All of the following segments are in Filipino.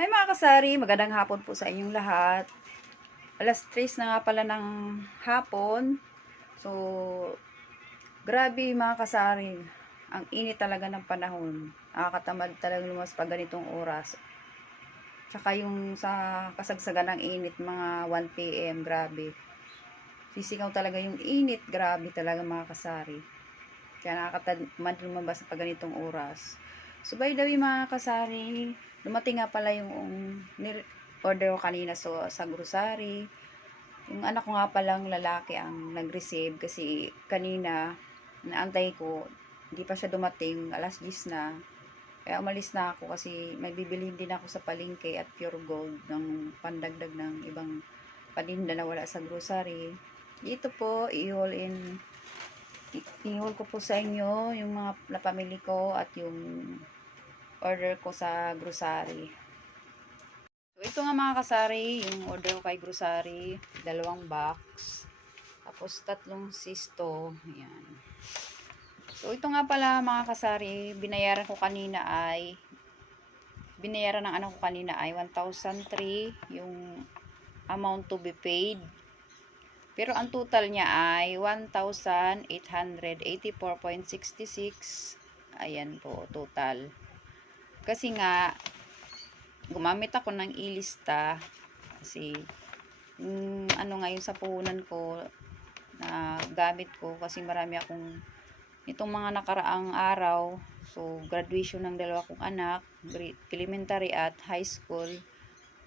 Hi mga kasari, magandang hapon po sa inyong lahat. Alas 3 na nga pala ng hapon. So, grabe mga kasari. Ang init talaga ng panahon. Nakakatamad talaga lumas pag ganitong oras. Tsaka yung sa kasagsagan ng init mga 1 PM, grabe. Sisigaw talaga yung init, grabe talaga mga kasari. Kaya nakakatamad lumabas pag ganitong oras. So, by the way mga kasari, dumating nga pala yung order ko kanina sa grocery. Yung anak ko nga palang lalaki ang nag-receive kasi kanina, naantay ko, hindi pa siya dumating, alas 10 na. Kaya umalis na ako kasi may bibilhin din ako sa palengke at Pure Gold ng pandagdag ng ibang paninda na wala sa grocery. Dito po, i-haul ko po sa inyo yung mga napamili ko at yung order ko sa grocery. So, ito nga mga kasari, yung order ko kay grocery, 2 box, tapos 3 sisto, ayan. So, ito nga pala mga kasari, binayaran ng anak ko kanina ay 1,003 yung amount to be paid. Pero ang total niya ay 1,884.66. Ayan po, total. Kasi nga, gumamit ako ng ilista kasi ano nga yung sa puhunan ko na gamit ko kasi marami akong itong mga nakaraang araw. So, graduation ng 2 kong anak, elementary at high school,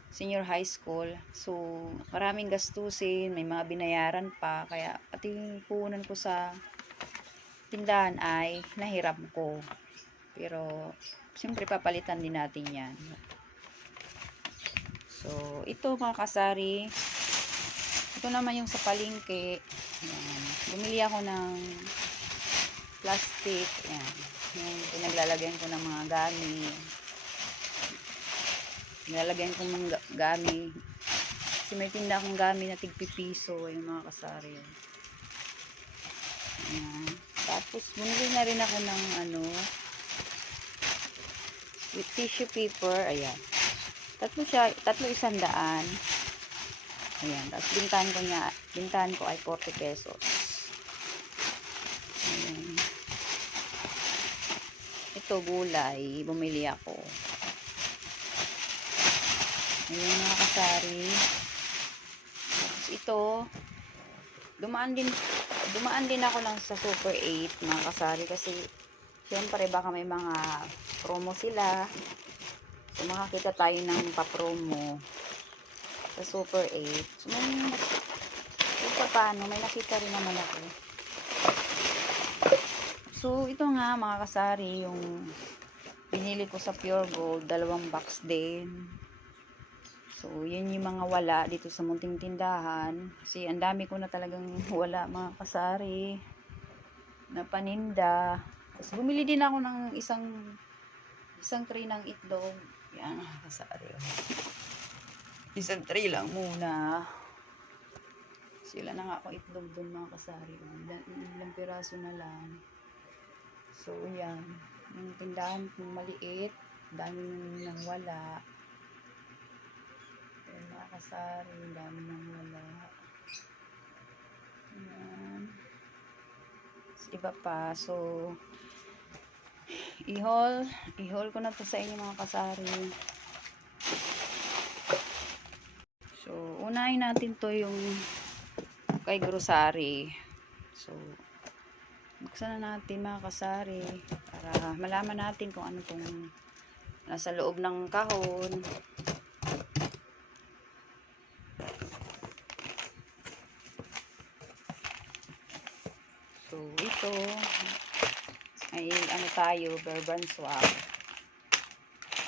senior high school. So, maraming gastusin, may mga binayaran pa, kaya pati puhunan ko sa tindahan ay nahiram ko. Pero, siyempre papalitan din natin yan. So, ito mga kasari, ito naman yung sa palengke. Ayan. Bumili ako ng plastic. Ayan. Yung pinaglalagyan ko ng mga gamit. Nilalagyan ko ng gamit. Kasi may tinda akong gamit na tigpipiso yung mga kasari. Ayan. Tapos, bumili na rin ako ng with tissue paper. Ayan. Tatlo 100. Ayan. Tapos bintahan ko ay 40 pesos. Ayan. Ito gulay, bumili ako. Ayan mga kasari. Tapos ito, dumaan din ako lang sa Super 8 mga kasari kasi syempre baka may mga promo sila. So, makakita tayo ng pa-promo sa Super 8. So, paano, may nakita rin naman ako. So, ito nga mga kasari, yung pinili ko sa Pure Gold, 2 box din. So, yun yung mga wala dito sa munting tindahan. Kasi, ang dami ko na talagang wala mga kasari na paninda. Tapos, bumili din ako ng isang tray ng itlog. Yan, kasari. Isang tray lang muna. Sila na nga ako itlog doon mga kasari. Ilang piraso na lang. So, yan. Yung tindahan kong maliit. Dami nang wala. Yan, mga kasari. Dami nang wala. Yan. Iba pa. So, i-haul ko na to sa inyo mga kasari. So, unahin natin to yung kay grocery. So, buksan na natin mga kasari para malaman natin kung ano tong nasa loob ng kahon. So, ito ay tayo, Bourbon Swap.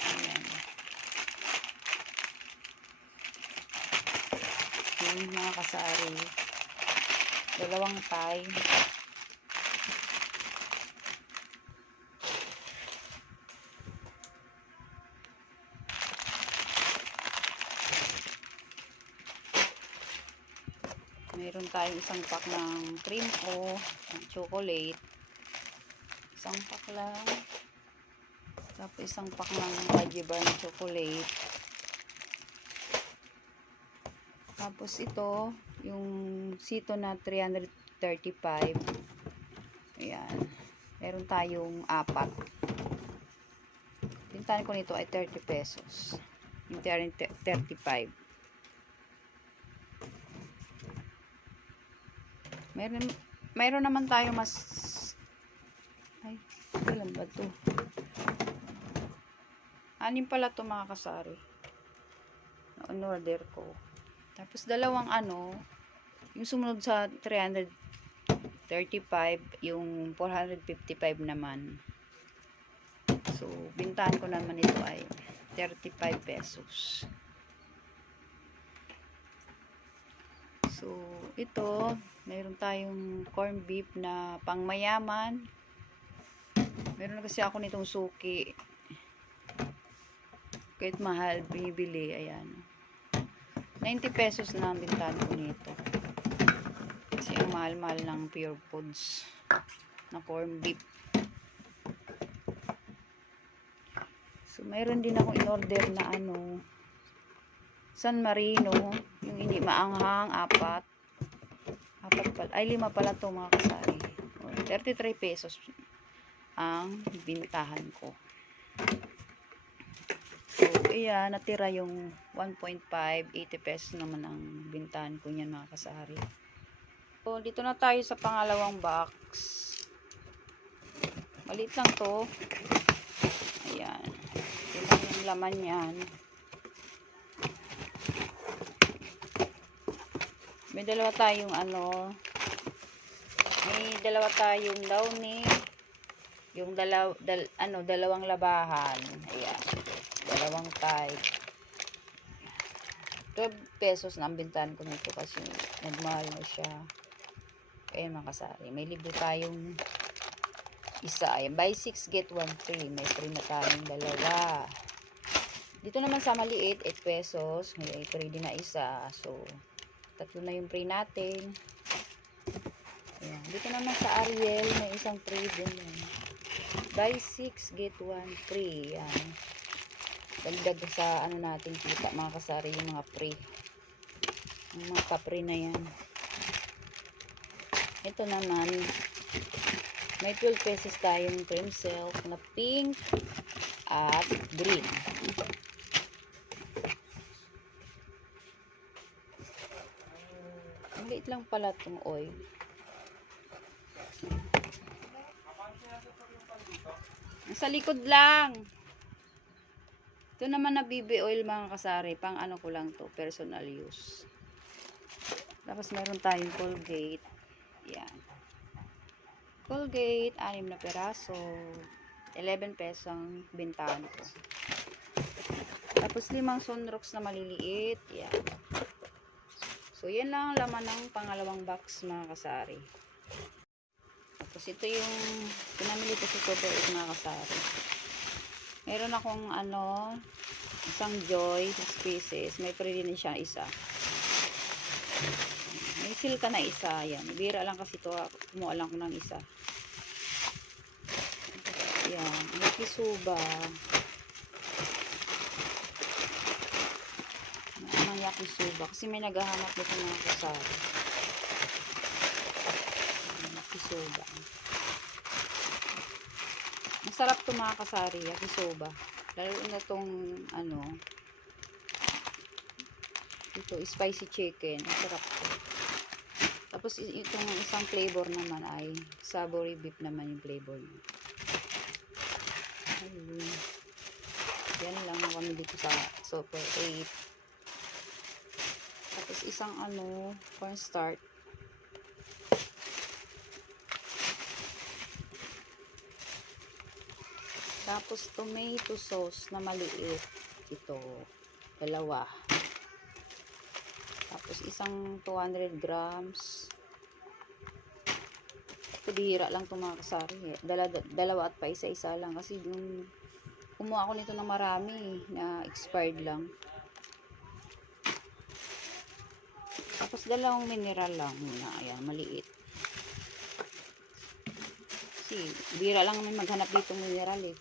Ayan. Yung mga kasari, 2 tie. Meron tayong isang pack ng cream o chocolate. Isang pack lang. Tapos isang pack ng Veggie Bar na chocolate. Tapos ito, yung sito na 335. Ayan. Meron tayong 4. Bintahan ko nito ay 30 pesos. Yung 35. Meron naman tayo mas, ay, ilan ba to? 6 pala to mga kasari. Na order ko. Tapos dalawang yung sumunod sa 335, yung 455 naman. So, bintahan ko naman ito ay 35 pesos. So, ito, mayroon tayong corn beef na pangmayaman. Meron kasi ako nitong suki. Kahit mahal, binibili. Ayan. 90 pesos na ang bintahan ko nito. Kasi ang mahal-mahal ng Pure Foods na corn beef. So, mayroon din ako in-order na San Marino. Yung hindi maanghang, 4 pala. Ay, 5 pala to mga kasari. 33 pesos ang bintahan ko. So, ayan, natira yung 1.5, 80 pesos naman ang bintahan ko niyan mga kasari. So, dito na tayo sa pangalawang box. Maliit lang to. Ayan. Ito lang yung laman yan. May dalawa tayong may dalawa tayong Downy. Yung dalawang labahan. Ayan. Dalawang type. 12 pesos na ang bintahan ko nito kasi nagmahal na siya. Kaya mga kasari, may libre tayong isa. Ayan, buy 6 get 1 free. May free na tayong dalawa. Dito naman sa maliit, 8 pesos. May free din na isa. So, 3 na yung free natin. Ayan. Dito naman sa Ariel, may isang free din. Buy 6 get 1 free. Ayan. Dagdag sa natin kita mga kasari yung mga free. Yung mga kapre na yan. Ito naman, may 12 pesos tayong cream silk na pink at green. Ang liit lang pala itong oil. Sa likod lang. Ito naman na BB oil mga kasari. Pang ko lang to. Personal use. Tapos meron tayong Colgate. Yan. Colgate. 6 na peraso. 11 pesos ang bintahan ko. Tapos 5 Sunrocks na maliliit. Yan. So yan lang ang laman ng pangalawang box mga kasari. Tapos ito yung pinamili ko sa Super 8 mga kasari. Meron akong isang Joy 6 pieces. May free din siya isa. May seal ka na isa. Yan. Bira lang kasi ito. Kumuha lang ko ng isa. Yan. Yakisoba. Ang yakisoba. Kasi may naghahanap dito mga kasari. Yakisoba. Masarap to mga kasari, yakisoba. Lalo na tong ito, spicy chicken. Masarap to. Tapos itong isang flavor naman ay savory beef naman yung flavor niya. Ayun. Yan lang kami dito sa Super 8. Tapos isang cornstarch. Tapos tomato sauce na maliit. Ito, dalawa. Tapos isang 200 grams. Bihira lang ito mga kasari. Dalawa at pa isa-isa lang. Kasi yung kumuha ako nito ng marami na expired lang. Tapos dalawang mineral lang na ayan, maliit. Kasi bihira lang may maghanap dito mineral eh.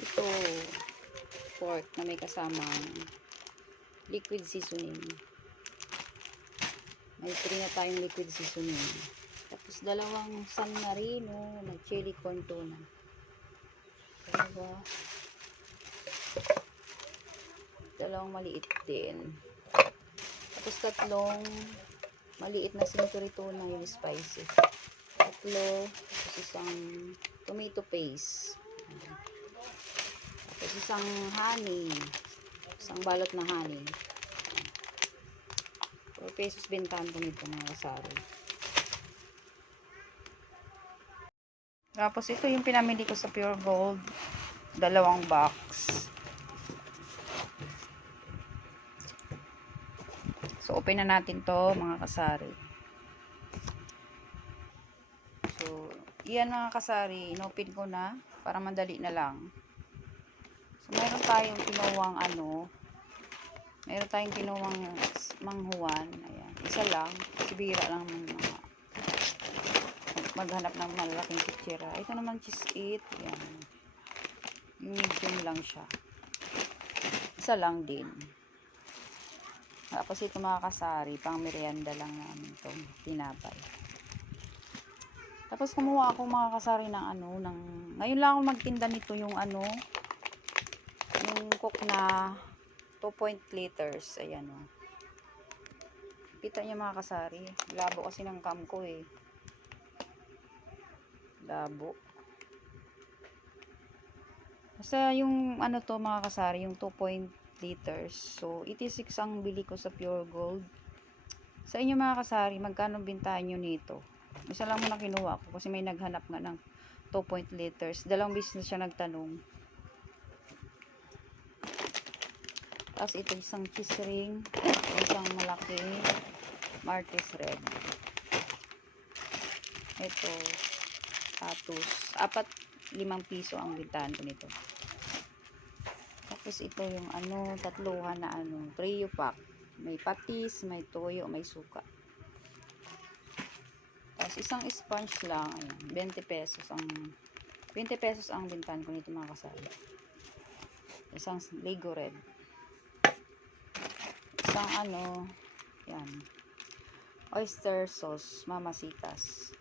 Ito pork na may kasamang liquid seasoning. May 3 na tayong liquid seasoning. Tapos dalawang San Marino na chili corn tuna. Dalawang maliit din. Tapos 3 maliit na century tuna yung spicy. 3. Tapos isang tomato paste. Tapos isang honey. Isang balot na honey. 4 pesos bentahan ko nito mga kasari. Tapos ito yung pinamili ko sa Pure Gold. 2 box. So, open na natin to mga kasari. So, iyan mga kasari. Inopen ko na para madali na lang. So, meron tayong kinuwang meron tayong kinuwang manghuwan. Ayan. Isa lang. Sibira lang mga maghanap ng malaking kutsira. Ito naman cheese it. Ayan. Yung medium lang siya. Isa lang din. Tapos ito mga kasari, pang merienda lang namin itong tinapay. Tapos kumuha ako mga kasari ng ngayon lang ako magtinda nito yung yung cook na 2 liters. Ayan o. Kita niyo mga kasari, labo kasi ng cam ko eh. Labo. Basta yung to mga kasari, yung 2 liters. So, 86 ang bili ko sa Pure Gold. Sa inyo mga kasari, magkano bintahan nyo nito? Isa lang muna kinuha ko kasi may naghanap nga ng 2 liters. 2 beses na siya nagtanong. Tapos ito isang cheese ring. Isang malaki Martis Red. Ito Atus. 5 piso ang bintahan ko nito. Tapos ito yung tatluhan na trio pack. May patis, may toyo, may suka. Tapos isang sponge lang, ayan, 20 pesos ang bintahan ko nito mga kasari. Isang Lego Red. Isang yan. Oyster sauce, Mamasitas.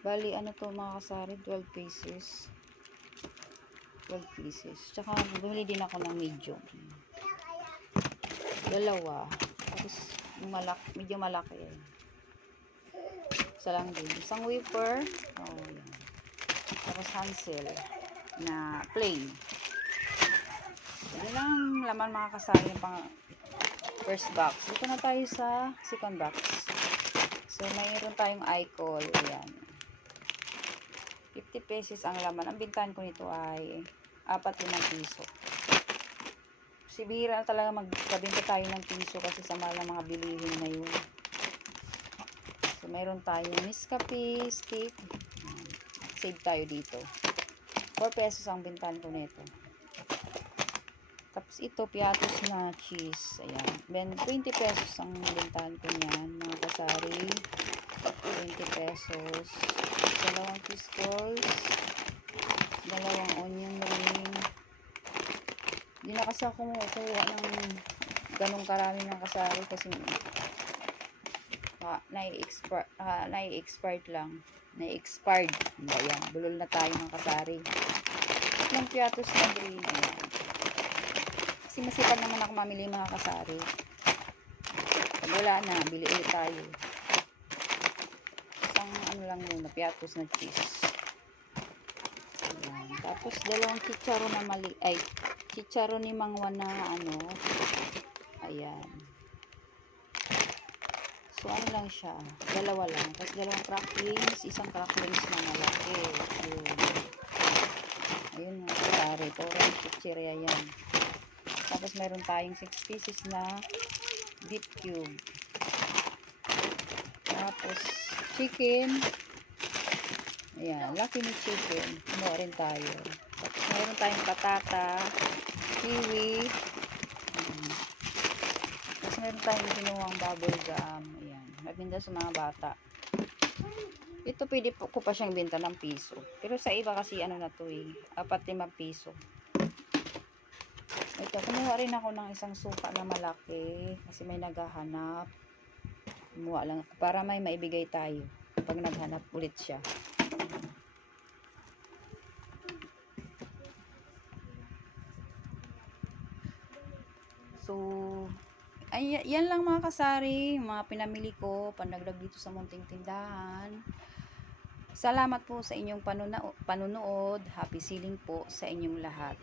Bali to mga kasari, 12 pieces. 12 pieces. Tsaka bumili din ako ng medium. 2. Tapos yung medyo malaki yan. Isa lang din. Isang wafer. Oh, yan. Tapos Hansel na plain. Yan lang laman mga kasari yung pang first box. Dito na tayo sa second box. So, mayroon tayong Icol. Ayan. 50 pesos ang laman. Ang bintahan ko nito ay 4-5 piso. Sibira talaga magkabinta tayo ng piso kasi sa mahal ng mga bilihin na yun. So, mayroon tayong Nescafe stick. Save tayo dito. 4 pesos ang bintahan ko nito. Tapos ito, piatos na cheese. Ayan. 20 pesos ang bintahan ko niyan, mga kasari. 20 pesos. 2 cheese balls. 2 onion ring. Hindi na kasi ako kukuha ng ganong karami ng kasari kasi nai-expired lang. Nai-expired. Ayan. Bulol na tayo ng kasari. Ng piatos na green. Ayan. Kasi masipag naman ako mamili mga kasari. Pag wala na, bili ulit tayo. Isang lang muna, piatos na cheese. Ayan. Tapos 2 chicharon na chicharon ni Mangwan na ayan. So, lang siya. 2 lang. Tapos 2 cracklings. Isang cracklings na malaki. Ayun. Ayun mga kasari. Torang chichirya yan. Tapos meron tayong 6 pieces na beef cube. Tapos chicken. Ayan. Lucky ni chicken. Kumuha rin tayo. Tapos meron tayong patata. Kiwi. Tapos meron tayong ginuwang bubble gum. Ayan. Nabinda sa mga bata. Ito pwede ko pa siyang benta ng piso. Pero sa iba kasi na to 4-5 piso. Ito, kumuha rin ako ng isang suka na malaki kasi may naghahanap. Kumuha lang ako para may maibigay tayo pag naghanap ulit siya. So, ay, yan lang mga kasari, mga pinamili ko, panagdag dito sa munting tindahan. Salamat po sa inyong panunood. Happy selling po sa inyong lahat.